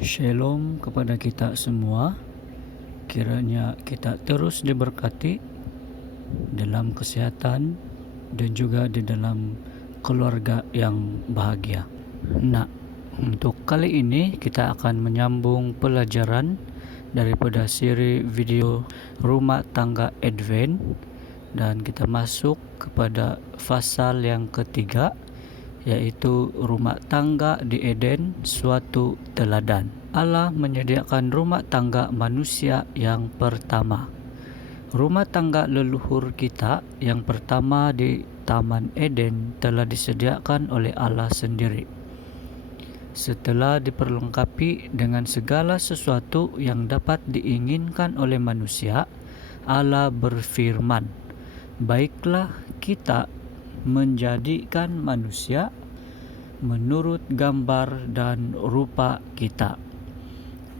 Shalom kepada kita semua. Kiranya kita terus diberkati dalam kesehatan dan juga di dalam keluarga yang bahagia. Nah, untuk kali ini kita akan menyambung pelajaran daripada siri video Rumah Tangga Advent, dan kita masuk kepada pasal yang ketiga, yaitu rumah tangga di Eden, suatu teladan. Allah menyediakan rumah tangga manusia yang pertama. Rumah tangga leluhur kita yang pertama di Taman Eden telah disediakan oleh Allah sendiri. Setelah diperlengkapi dengan segala sesuatu yang dapat diinginkan oleh manusia, Allah berfirman, "Baiklah kita menjadikan manusia menurut gambar dan rupa kita."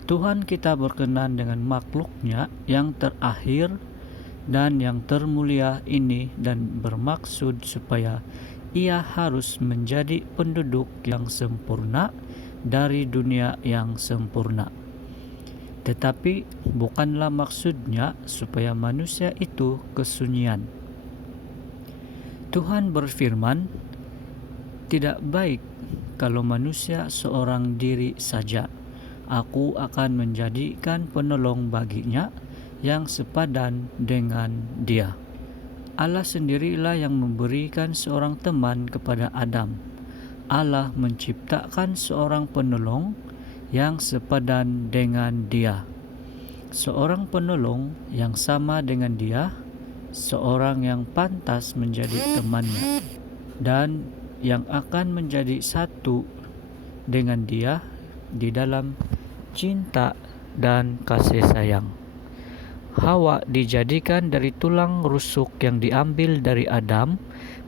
Tuhan kita berkenan dengan makhluknya yang terakhir dan yang termulia ini dan bermaksud supaya ia harus menjadi penduduk yang sempurna dari dunia yang sempurna. Tetapi bukanlah maksudnya supaya manusia itu kesunyian. Tuhan berfirman, "Tidak baik kalau manusia seorang diri saja. Aku akan menjadikan penolong baginya yang sepadan dengan dia." Allah sendirilah yang memberikan seorang teman kepada Adam. Allah menciptakan seorang penolong yang sepadan dengan dia. Seorang penolong yang sama dengan dia, seorang yang pantas menjadi temannya dan yang akan menjadi satu dengan dia di dalam cinta dan kasih sayang. Hawa dijadikan dari tulang rusuk yang diambil dari Adam,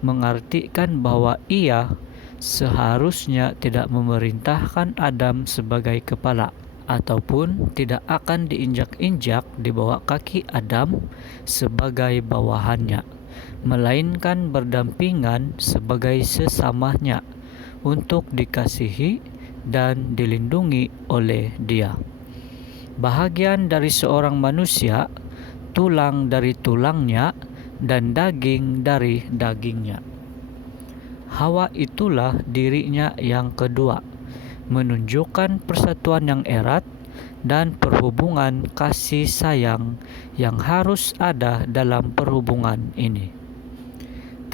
mengartikan bahwa ia seharusnya tidak memerintahkan Adam sebagai kepala, ataupun tidak akan diinjak-injak di bawah kaki Adam sebagai bawahannya, melainkan berdampingan sebagai sesamanya untuk dikasihi dan dilindungi oleh dia. Bahagian dari seorang manusia, tulang dari tulangnya dan daging dari dagingnya. Hawa itulah dirinya yang kedua, menunjukkan persatuan yang erat dan perhubungan kasih sayang yang harus ada dalam perhubungan ini.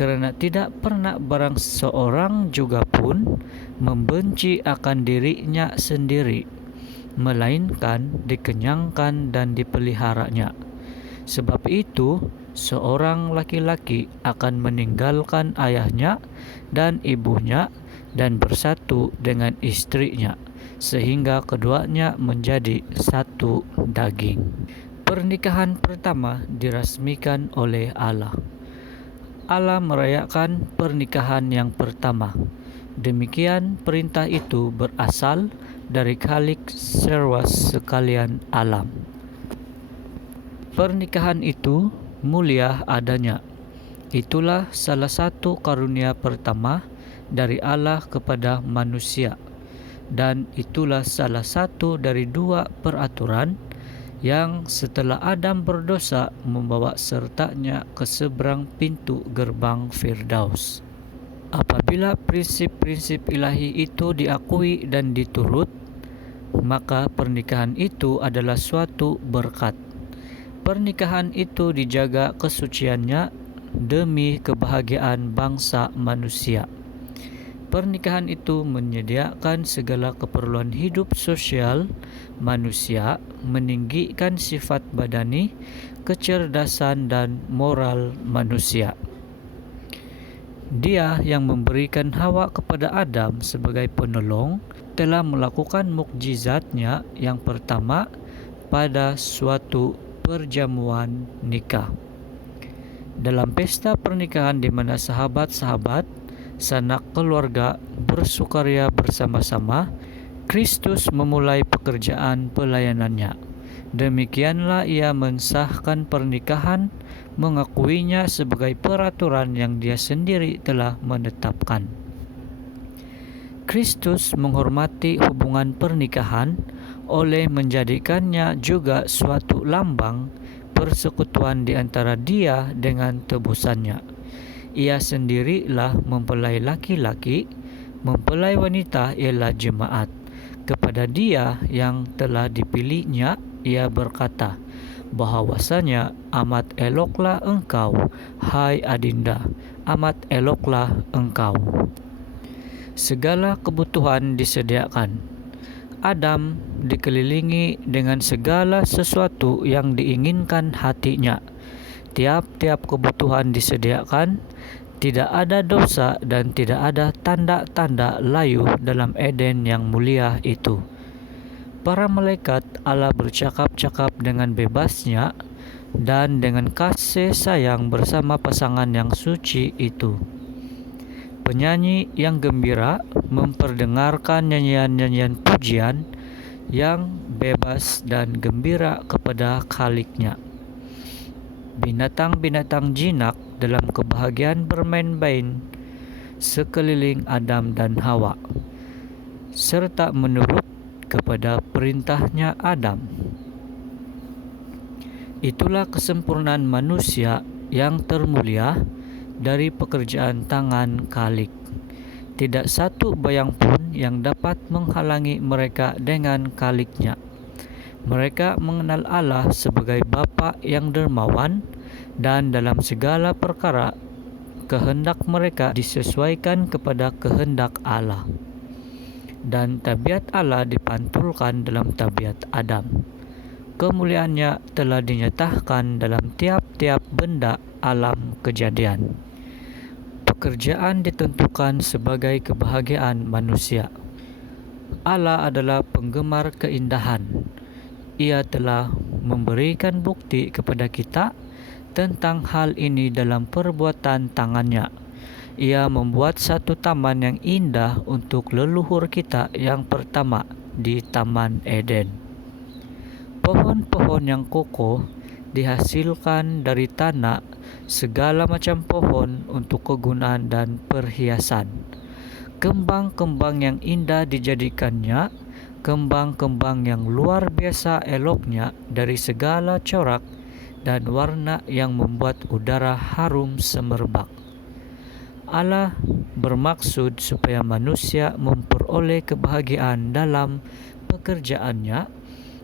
Karena tidak pernah barang seorang juga pun membenci akan dirinya sendiri, melainkan dikenyangkan dan dipeliharanya. Sebab itu, seorang laki-laki akan meninggalkan ayahnya dan ibunya dan bersatu dengan istrinya, sehingga keduanya menjadi satu daging. Pernikahan pertama dirasmikan oleh Allah. Allah merayakan pernikahan yang pertama. Demikian perintah itu berasal dari Khalik Serwas sekalian alam. Pernikahan itu mulia adanya. Itulah salah satu karunia pertama dari Allah kepada manusia, dan itulah salah satu dari dua peraturan yang setelah Adam berdosa membawa sertanya ke seberang pintu gerbang Firdaus. Apabila prinsip-prinsip ilahi itu diakui dan diturut, maka pernikahan itu adalah suatu berkat. Pernikahan itu dijaga kesuciannya demi kebahagiaan bangsa manusia. Pernikahan itu menyediakan segala keperluan hidup sosial manusia, meninggikan sifat badani, kecerdasan dan moral manusia. Dia yang memberikan Hawa kepada Adam sebagai penolong telah melakukan mukjizatnya yang pertama pada suatu perjamuan nikah. Dalam pesta pernikahan di mana sahabat-sahabat, sanak keluarga bersukaria bersama-sama, Kristus memulai pekerjaan pelayanannya. Demikianlah ia mensahkan pernikahan, mengakuinya sebagai peraturan yang dia sendiri telah menetapkan. Kristus menghormati hubungan pernikahan oleh menjadikannya juga suatu lambang persekutuan di antara Dia dengan tebusannya. Ia sendirilah mempelai laki-laki, mempelai wanita ialah jemaat. Kepada Dia yang telah dipilihnya, Ia berkata, bahwasanya amat eloklah engkau, hai adinda, amat eloklah engkau. Segala kebutuhan disediakan. Adam dikelilingi dengan segala sesuatu yang diinginkan hatinya. Tiap-tiap kebutuhan disediakan. Tidak ada dosa dan tidak ada tanda-tanda layu dalam Eden yang mulia itu. Para malaikat Allah bercakap-cakap dengan bebasnya dan dengan kasih sayang bersama pasangan yang suci itu. Penyanyi yang gembira memperdengarkan nyanyian-nyanyian pujian yang bebas dan gembira kepada Khaliknya. Binatang-binatang jinak dalam kebahagiaan bermain-main sekeliling Adam dan Hawa, serta menurut kepada perintahnya Adam. Itulah kesempurnaan manusia yang termulia dari pekerjaan tangan Khalik. Tidak satu bayang pun yang dapat menghalangi mereka dengan Khaliknya. Mereka mengenal Allah sebagai Bapa yang dermawan, dan dalam segala perkara kehendak mereka disesuaikan kepada kehendak Allah. Dan tabiat Allah dipantulkan dalam tabiat Adam. Kemuliaannya telah dinyatakan dalam tiap-tiap benda alam kejadian. Pekerjaan ditentukan sebagai kebahagiaan manusia. Allah adalah penggemar keindahan. Ia telah memberikan bukti kepada kita tentang hal ini dalam perbuatan tangannya. Ia membuat satu taman yang indah untuk leluhur kita yang pertama di Taman Eden. Pohon-pohon yang kokoh dihasilkan dari tanah, segala macam pohon untuk kegunaan dan perhiasan. Kembang-kembang yang indah dijadikannya, kembang-kembang yang luar biasa eloknya dari segala corak dan warna yang membuat udara harum semerbak. Allah bermaksud supaya manusia memperoleh kebahagiaan dalam pekerjaannya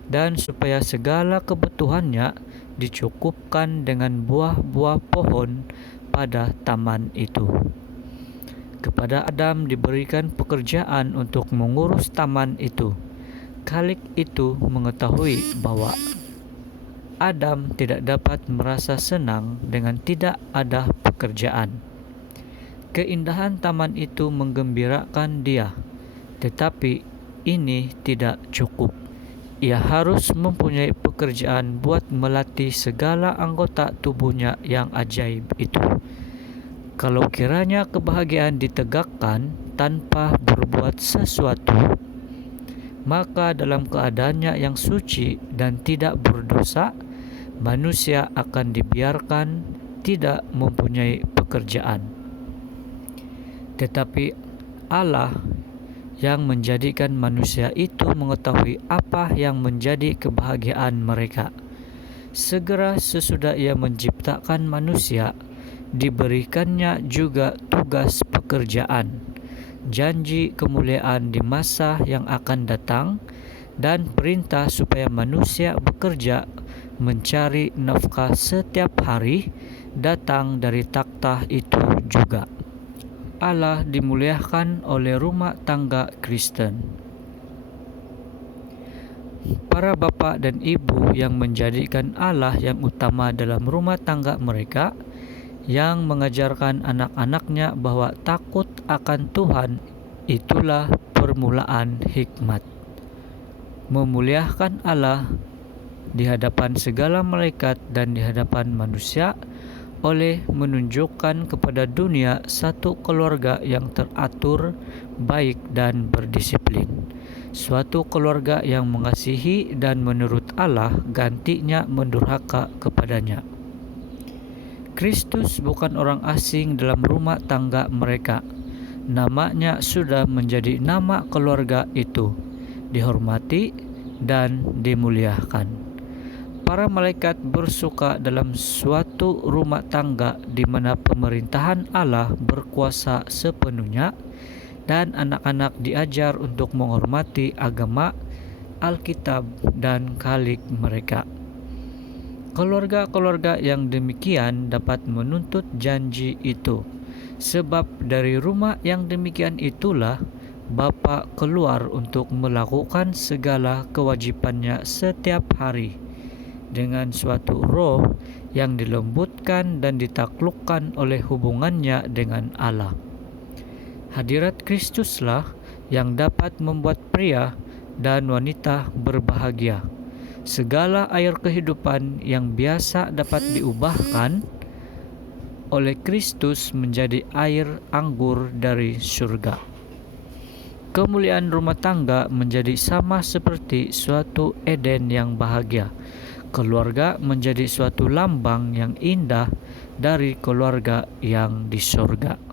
dan supaya segala kebutuhannya dicukupkan dengan buah-buah pohon pada taman itu. Kepada Adam diberikan pekerjaan untuk mengurus taman itu. Khalik itu mengetahui bahwa Adam tidak dapat merasa senang dengan tidak ada pekerjaan. Keindahan taman itu menggembirakan dia, tetapi ini tidak cukup. Ia harus mempunyai pekerjaan buat melatih segala anggota tubuhnya yang ajaib itu. Kalau kiranya kebahagiaan ditegakkan tanpa berbuat sesuatu, maka dalam keadaannya yang suci dan tidak berdosa, manusia akan dibiarkan tidak mempunyai pekerjaan. Tetapi Allah yang menjadikan manusia itu mengetahui apa yang menjadi kebahagiaan mereka. Segera sesudah Ia menciptakan manusia, diberikannya juga tugas pekerjaan, janji kemuliaan di masa yang akan datang, dan perintah supaya manusia bekerja mencari nafkah setiap hari datang dari takhta itu juga. Allah dimuliakan oleh rumah tangga Kristen. Para bapa dan ibu yang menjadikan Allah yang utama dalam rumah tangga mereka, yang mengajarkan anak-anaknya bahwa takut akan Tuhan, itulah permulaan hikmat. Memuliakan Allah di hadapan segala malaikat dan di hadapan manusia, oleh menunjukkan kepada dunia satu keluarga yang teratur, baik dan berdisiplin. Suatu keluarga yang mengasihi dan menurut Allah gantinya mendurhaka kepadanya. Kristus bukan orang asing dalam rumah tangga mereka. namanya sudah menjadi nama keluarga itu, dihormati dan dimuliakan. Para malaikat bersuka dalam suatu rumah tangga di mana pemerintahan Allah berkuasa sepenuhnya, dan anak-anak diajar untuk menghormati agama, Alkitab, dan Khalik mereka. Keluarga-keluarga yang demikian dapat menuntut janji itu, sebab dari rumah yang demikian itulah Bapa keluar untuk melakukan segala kewajibannya setiap hari dengan suatu roh yang dilembutkan dan ditaklukkan oleh hubungannya dengan Allah. Hadirat Kristuslah yang dapat membuat pria dan wanita berbahagia. Segala air kehidupan yang biasa dapat diubahkan oleh Kristus menjadi air anggur dari surga. Kemuliaan rumah tangga menjadi sama seperti suatu Eden yang bahagia. Keluarga menjadi suatu lambang yang indah dari keluarga yang di surga.